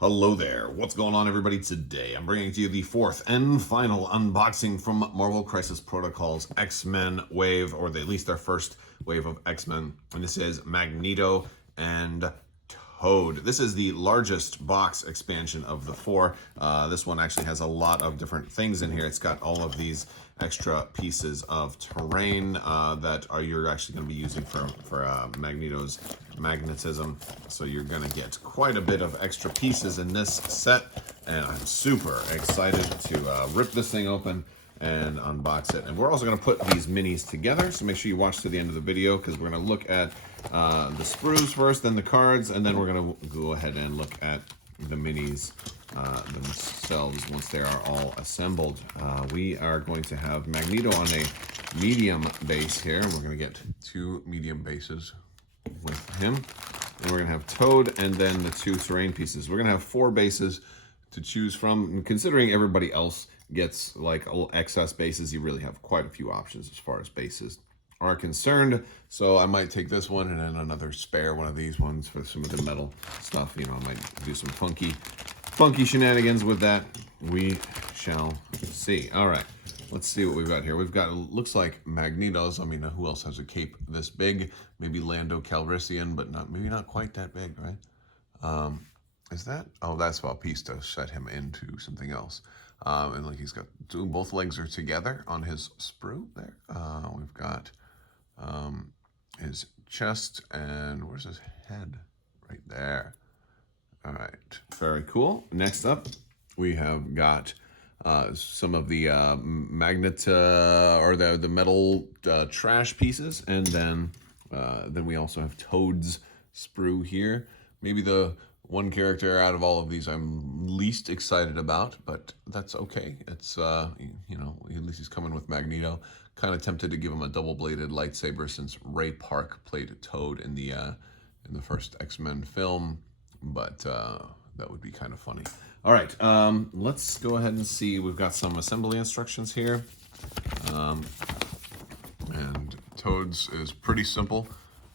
Hello there. What's going on, everybody? Today I'm bringing to you the fourth and final unboxing from Marvel Crisis Protocol's X-Men wave, or at least their first wave of X-Men. And this is Magneto and Toad. This is the largest box expansion of the four. This one actually has a lot of different things in here. It's got all of these extra pieces of terrain that you're actually going to be using for Magneto's magnetism. So you're going to get quite a bit of extra pieces in this set, and I'm super excited to rip this thing open and unbox it. And we're also going to put these minis together, so make sure you watch to the end of the video, because we're going to look at the sprues first, then the cards, and then we're going to go ahead and look at the minis themselves once they are all assembled. We are going to have Magneto on a medium base here, and we're going to get two medium bases with him. And we're going to have Toad and then the two terrain pieces. We're going to have four bases to choose from, and considering everybody else gets like excess bases, you really have quite a few options as far as bases are concerned. So I might take this one and then another spare one of these ones for some of the metal stuff. You know, I might do some funky shenanigans with that. We shall see. All right, let's see what we've got here. We've got, looks like Magneto's. I mean, who else has a cape this big? Maybe Lando Calrissian, but maybe not quite that big, right? Is that? Oh, that's Bautista set him into something else. And like he's got both legs are together on his sprue there. We've got his chest, and where's his head? Right there. All right, very cool. Next up, we have got some of the or the metal trash pieces, and then we also have Toad's sprue here. Maybe the one character out of all of these I'm least excited about, but that's okay. It's you know, at least he's coming with Magneto. Kind of tempted to give him a double-bladed lightsaber since Ray Park played Toad in the first X-Men film, but that would be kind of funny. All right, let's go ahead and see. We've got some assembly instructions here, and Toad's is pretty simple.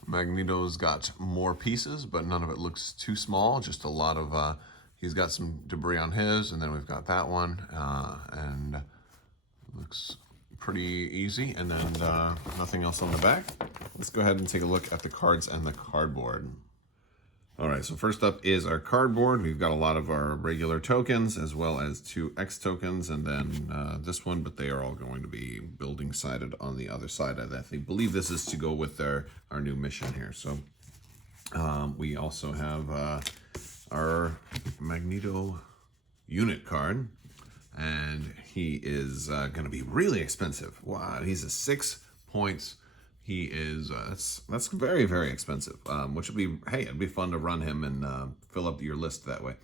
Magneto's got more pieces, but none of it looks too small. Just a lot of, he's got some debris on his, and then we've got that one, and looks pretty easy. And then nothing else on the back. Let's go ahead and take a look at the cards and the cardboard. All right, so first up is our cardboard. We've got a lot of our regular tokens, as well as two X tokens, and then this one, but they are all going to be building sided on the other side. I believe this is to go with our new mission here. So we also have our Magneto unit card, and he is going to be really expensive. Wow, he's a 6 points. He is, that's very, very expensive, which would be, hey, it'd be fun to run him and fill up your list that way.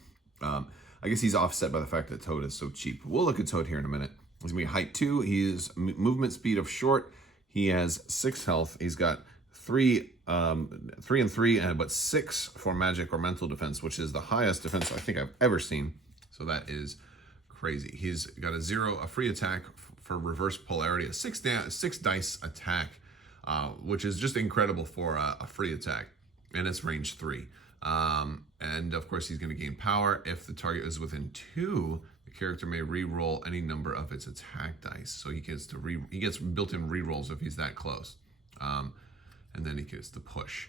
I guess he's offset by the fact that Toad is so cheap. We'll look at Toad here in a minute. He's going to be height 2. He's movement speed of short. He has 6 health. He's got 3 and 3, but 6 for magic or mental defense, which is the highest defense I think I've ever seen. So that is crazy. He's got a free attack for reverse polarity, a 6 dice attack. Which is just incredible for a free attack, and it's range 3. And of course, he's going to gain power. If the target is within 2, the character may re-roll any number of its attack dice. So he gets built-in re-rolls if he's that close, and then he gets the push.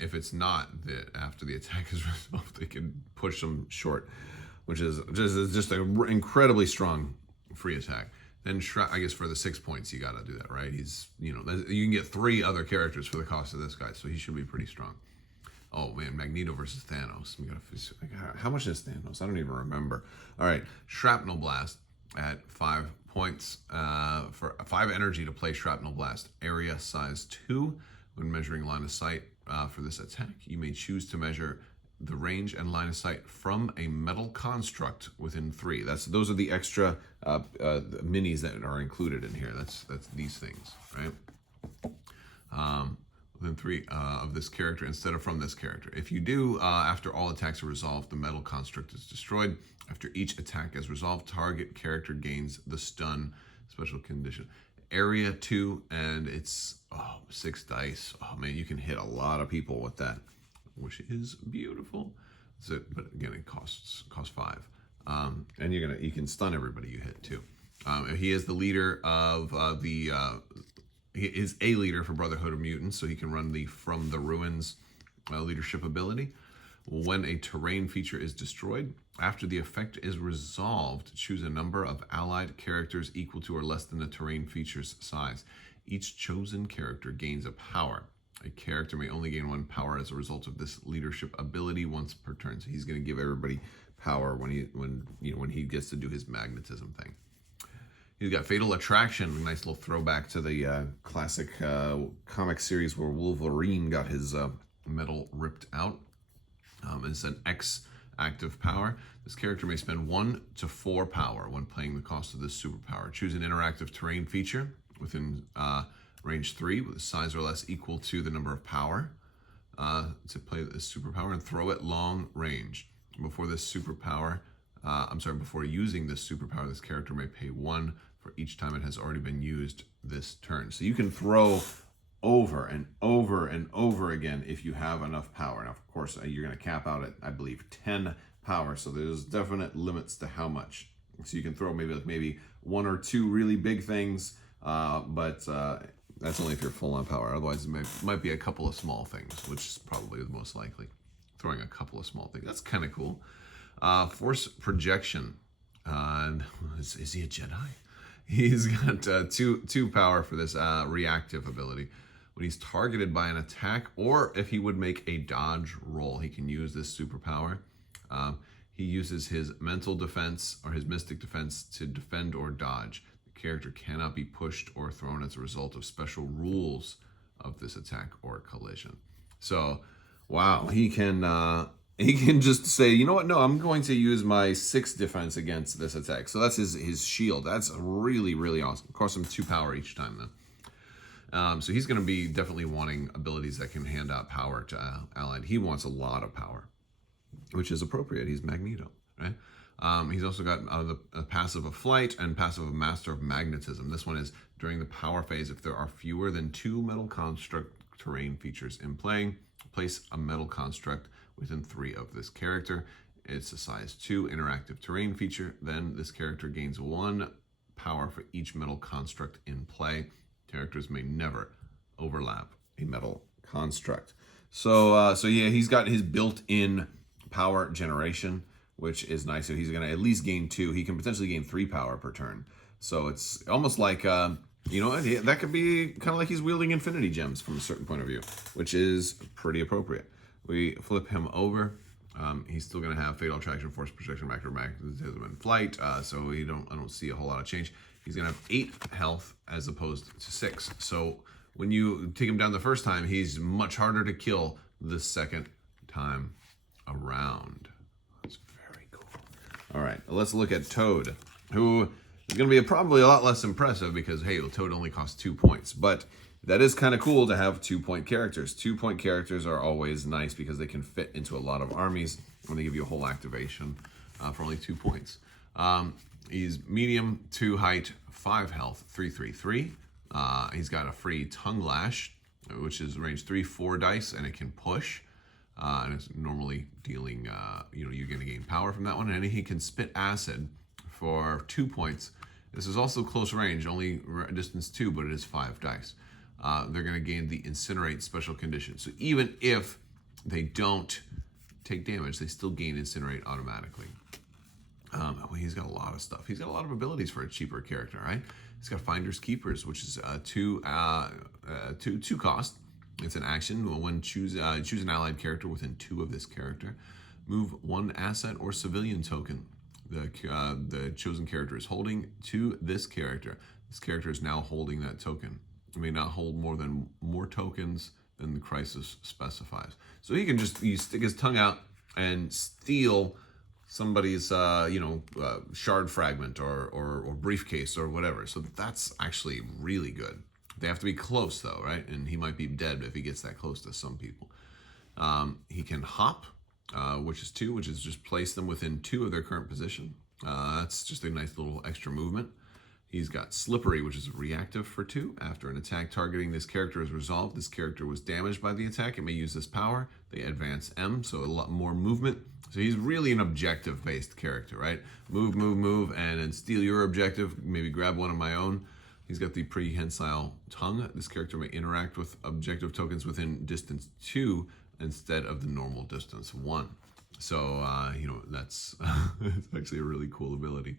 If it's not that after the attack is resolved, they can push him short, which is just an incredibly strong free attack. Then I guess for the 6 points, you got to do that, right? He's, you know, you can get 3 other characters for the cost of this guy, so he should be pretty strong. Oh man, Magneto versus Thanos. How much is Thanos? I don't even remember. All right, Shrapnel Blast at 5 points for 5 energy to play Shrapnel Blast. Area size 2. When measuring line of sight for this attack, you may choose to measure the range and line of sight from a metal construct within 3. Those are the extra minis that are included in here. That's these things, right? Within 3 of this character instead of from this character. If you do, after all attacks are resolved, the metal construct is destroyed. After each attack is resolved, target character gains the stun special condition. Area 2, and it's 6 dice. Oh man, you can hit a lot of people with that, which is beautiful. So, but again, it costs 5. And you can stun everybody you hit too. He is the leader of he is a leader for Brotherhood of Mutants, so he can run the From the Ruins leadership ability. When a terrain feature is destroyed, after the effect is resolved, choose a number of allied characters equal to or less than the terrain feature's size. Each chosen character gains a power. A character may only gain 1 power as a result of this leadership ability once per turn. So he's going to give everybody power when he gets to do his magnetism thing. He's got Fatal Attraction, a nice little throwback to the classic comic series where Wolverine got his metal ripped out. It's an X active power. This character may spend 1 to 4 power when playing the cost of this superpower. Choose an interactive terrain feature within range 3 with a size or less equal to the number of power to play this superpower and throw it long range. Before using this superpower, this character may pay 1 for each time it has already been used this turn. So you can throw over and over and over again if you have enough power. Now, of course, you're going to cap out at, I believe, 10 power. So there's definite limits to how much. So you can throw maybe 1 or 2 really big things, but that's only if you're full on power. Otherwise, it might be a couple of small things, which is probably the most likely. Throwing a couple of small things. That's kind of cool. Force Projection. Is he a Jedi? He's got 2 power for this reactive ability. When he's targeted by an attack, or if he would make a dodge roll, he can use this superpower. He uses his mental defense or his mystic defense to defend or dodge. The character cannot be pushed or thrown as a result of special rules of this attack or collision. So, wow, he can just say, you know what? No, I'm going to use my 6 defense against this attack. So that's his shield. That's really, really awesome. Costs him 2 power each time then. So he's going to be definitely wanting abilities that can hand out power to allied. He wants a lot of power, which is appropriate. He's Magneto, right? He's also got a passive of Flight and passive of Master of Magnetism. This one is during the power phase. If there are fewer than 2 metal construct terrain features in play, place a metal construct within 3 of this character. It's a size 2 interactive terrain feature. Then this character gains 1 power for each metal construct in play. Characters may never overlap a metal construct. So yeah, he's got his built-in power generation, which is nice. So he's going to at least gain 2. He can potentially gain 3 power per turn. So it's almost like, that could be kind of like he's wielding infinity gems from a certain point of view, which is pretty appropriate. We flip him over. He's still going to have Fatal Attraction, Force Projection, Magnetism, and Flight. So I don't see a whole lot of change. He's going to have 8 health as opposed to 6. So when you take him down the first time, he's much harder to kill the second time around. That's very cool. All right, let's look at Toad, who is going to be probably a lot less impressive because, hey, Toad only costs 2 points. But that is kind of cool to have 2-point characters. 2-point characters are always nice because they can fit into a lot of armies when they give you a whole activation for only 2 points. He's medium, 2 height, 5 health, 3/3/3. He's got a free Tongue Lash, which is range 3, 4 dice, and it can push. And it's normally dealing, you're going to gain power from that one. And he can Spit Acid for 2 points. This is also close range, only distance 2, but it is 5 dice. They're going to gain the Incinerate special condition. So even if they don't take damage, they still gain Incinerate automatically. He's got a lot of stuff. He's got a lot of abilities for a cheaper character, right? He's got Finders Keepers, which is 2 cost. It's an action. When choose an allied character within 2 of this character. Move 1 asset or civilian token the chosen character is holding to this character. This character is now holding that token. It may not hold more tokens than the crisis specifies. So he can just stick his tongue out and steal somebody's shard fragment or briefcase or whatever. So that's actually really good. They have to be close though, right? And he might be dead if he gets that close to some people. He can hop, which is 2, which is just place them within 2 of their current position. That's just a nice little extra movement. He's got Slippery, which is reactive for 2. After an attack targeting this character is resolved, this character was damaged by the attack. It may use this power. They advance M, so a lot more movement. So he's really an objective-based character, right? Move, move, move, and then steal your objective. Maybe grab one of my own. He's got the prehensile tongue. This character may interact with objective tokens within distance 2 instead of the normal distance 1. So, that's it's actually a really cool ability.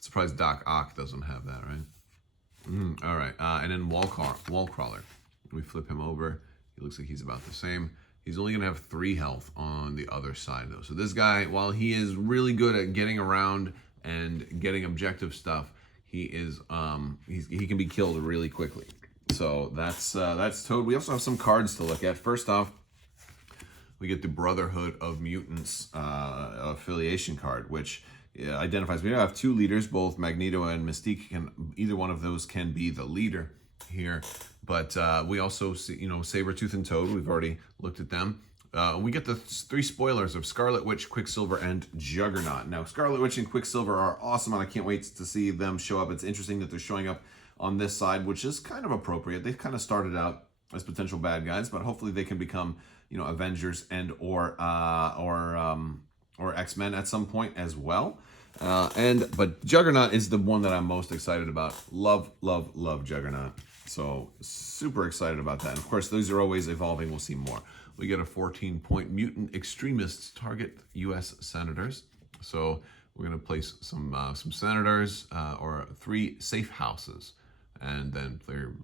Surprised Doc Ock doesn't have that, right? All right, and then Wall Crawler. We flip him over. He looks like he's about the same. He's only gonna have 3 health on the other side though. So this guy, while he is really good at getting around and getting objective stuff, he can be killed really quickly. So that's Toad. We also have some cards to look at. First off, we get the Brotherhood of Mutants affiliation card, which identifies. We now have 2 leaders, both Magneto and Mystique. Either one of those can be the leader here. But we also see, Sabretooth and Toad. We've already looked at them. We get the 3 spoilers of Scarlet Witch, Quicksilver, and Juggernaut. Now, Scarlet Witch and Quicksilver are awesome, and I can't wait to see them show up. It's interesting that they're showing up on this side, which is kind of appropriate. They've kind of started out as potential bad guys, but hopefully they can become, Avengers and or X-Men at some point as well. But Juggernaut is the one that I'm most excited about. Love, love, love Juggernaut. So super excited about that. And of course, those are always evolving. We'll see more. We get a 14-point mutant extremists target U.S. senators. So we're going to place some senators or 3 safe houses. And then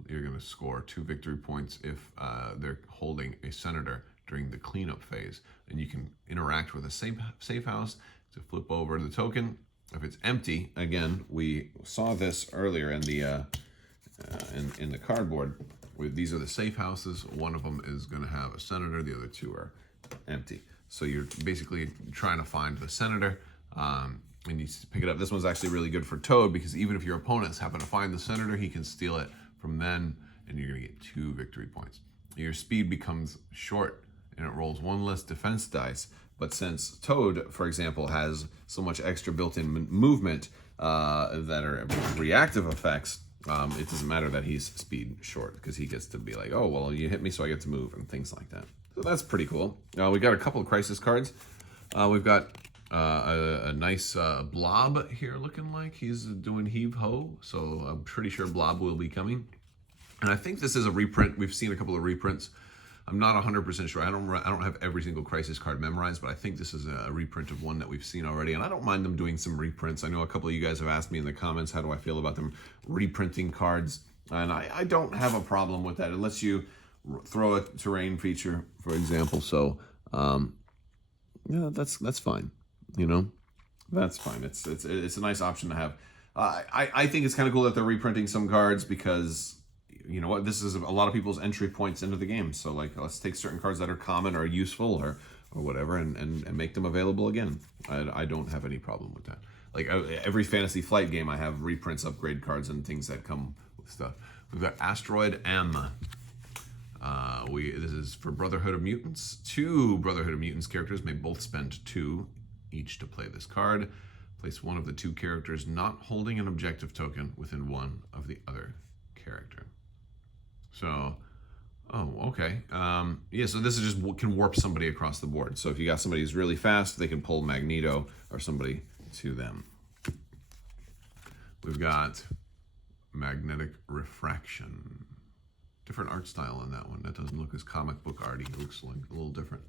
you're going to score 2 victory points if they're holding a senator during the cleanup phase. And you can interact with a safe house to flip over the token. If it's empty, again, we saw this earlier in the cardboard. These are the safe houses. One of them is going to have a senator. The other 2 are empty. So you're basically trying to find the senator, and you pick it up. This one's actually really good for Toad because even if your opponents happen to find the senator, he can steal it from them, and you're going to get 2 victory points. Your speed becomes short, and it rolls 1 less defense dice. But since Toad, for example, has so much extra built-in movement that are reactive effects, it doesn't matter that he's speed short because he gets to be like, oh, well, you hit me, so I get to move and things like that. So that's pretty cool. We got a couple of crisis cards. We've got a nice Blob here looking like he's doing heave-ho. So I'm pretty sure Blob will be coming. And I think this is a reprint. We've seen a couple of reprints. I'm not 100% sure. I don't have every single crisis card memorized, but I think this is a reprint of one that we've seen already. And I don't mind them doing some reprints. I know a couple of you guys have asked me in the comments, how do I feel about them reprinting cards? And I don't have a problem with that. It lets you throw a terrain feature, for example. So, that's fine. That's fine. It's a nice option to have. I think it's kind of cool that they're reprinting some cards because, you know what, this is a lot of people's entry points into the game. So let's take certain cards that are common or useful or whatever and make them available again. I don't have any problem with that. Like every Fantasy Flight game, I have reprints, upgrade cards, and things that come with stuff. We've got Asteroid M. This is for Brotherhood of Mutants. 2 Brotherhood of Mutants characters may both spend 2 each to play this card. Place one of the 2 characters not holding an objective token within one of the other character. So, okay. So this is just can warp somebody across the board. So if you got somebody who's really fast, they can pull Magneto or somebody to them. We've got Magnetic Refraction. Different art style on that one. That doesn't look as comic book arty. It looks like a little different.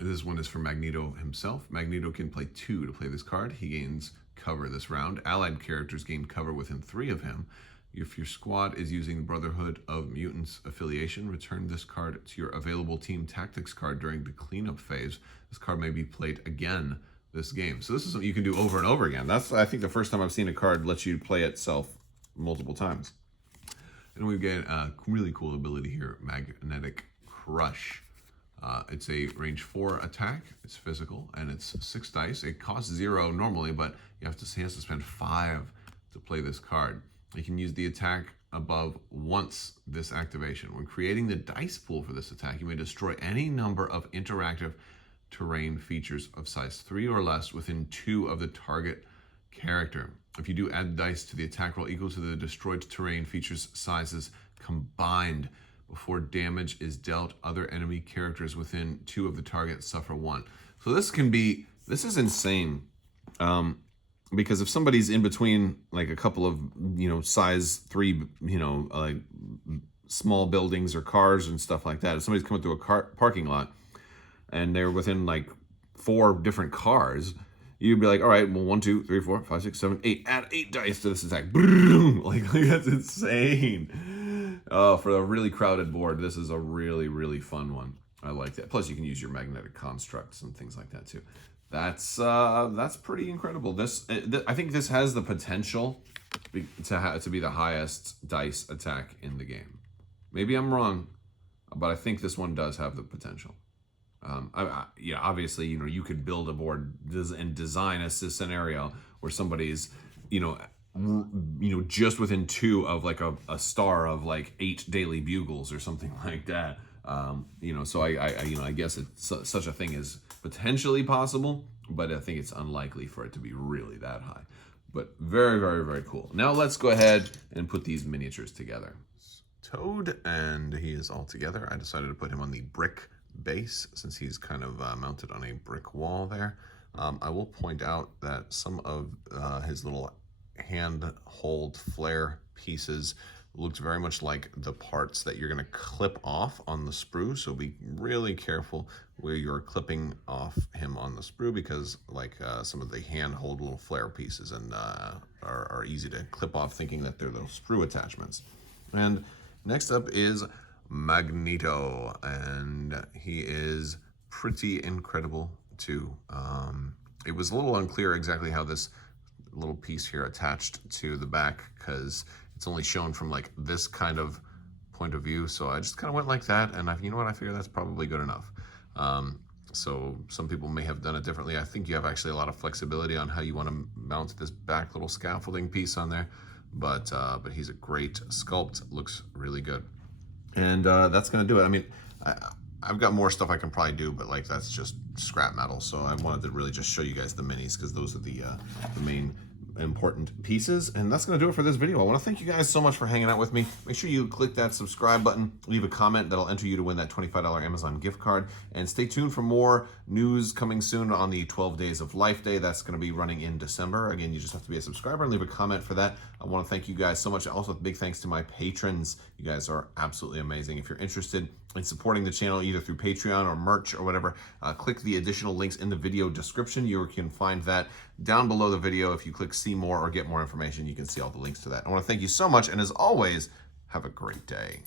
This one is for Magneto himself. Magneto can play 2 to play this card. He gains cover this round. Allied characters gain cover within 3 of him. If your squad is using Brotherhood of Mutants affiliation, return this card to your available team tactics card during the cleanup phase. This card may be played again this game. So this is something you can do over and over again. That's, I think, the first time I've seen a card let you play itself multiple times. And we get a really cool ability here, Magnetic Crush. It's a range 4 attack. It's physical, and it's 6 dice. It costs 0 normally, but he has to spend 5 to play this card. You can use the attack above once this activation. When creating the dice pool for this attack, you may destroy any number of interactive terrain features of size 3 or less within 2 of the target character. If you do add dice to the attack roll equal to the destroyed terrain features sizes combined. Before damage is dealt, other enemy characters within 2 of the target suffer 1. So this is insane. Because if somebody's in between like a couple of, size 3, like small buildings or cars and stuff like that, if somebody's coming through a parking lot and they're within like 4 different cars, you'd be like, all right, well, 1, 2, 3, 4, 5, 6, 7, 8. Add 8 dice to this attack. Like that's insane. For a really crowded board, this is a really, really fun one. I like that. Plus, you can use your magnetic constructs and things like that too. That's pretty incredible. I think this has the potential to be the highest dice attack in the game. Maybe I'm wrong, but I think this one does have the potential. Yeah, obviously, you could build a board and design a scenario where somebody's, just within 2 of like a star of like 8 daily bugles or something like that. So I guess such a thing is potentially possible, but I think it's unlikely for it to be really that high. But very, very, very cool. Now let's go ahead and put these miniatures together. Toad, and he is all together. I decided to put him on the brick base since he's kind of mounted on a brick wall there. I will point out that some of his little hand-hold flare pieces looked very much like the parts that you're going to clip off on the sprue, so be really careful where you're clipping off him on the sprue, because like some of the hand-hold little flare pieces and are easy to clip off thinking that they're those sprue attachments. And next up is Magneto, and he is pretty incredible too. It was a little unclear exactly how this little piece here attached to the back, because it's only shown from like this kind of point of view, so I just kind of went like that, and you know what, I figure that's probably good enough. So some people may have done it differently. I think you have actually a lot of flexibility on how you want to mount this back little scaffolding piece on there, but he's a great sculpt, looks really good. And that's gonna do it. I mean, I've got more stuff I can probably do, but like that's just scrap metal, so I wanted to really just show you guys the minis, because those are the main important pieces. And that's going to do it for this video. I want to thank you guys so much for hanging out with me. Make sure you click that subscribe button, leave a comment that'll enter you to win that $25 Amazon gift card, and stay tuned for more news coming soon on the 12 Days of Life Day. That's going to be running in December. Again, you just have to be a subscriber and leave a comment for that. I want to thank you guys so much. Also, big thanks to my patrons. You guys are absolutely amazing. If you're interested in supporting the channel either through Patreon or merch or whatever, click the additional links in the video description. You can find that down below the video. If you click see more or get more information, you can see all the links to that. I want to thank you so much, and as always, have a great day.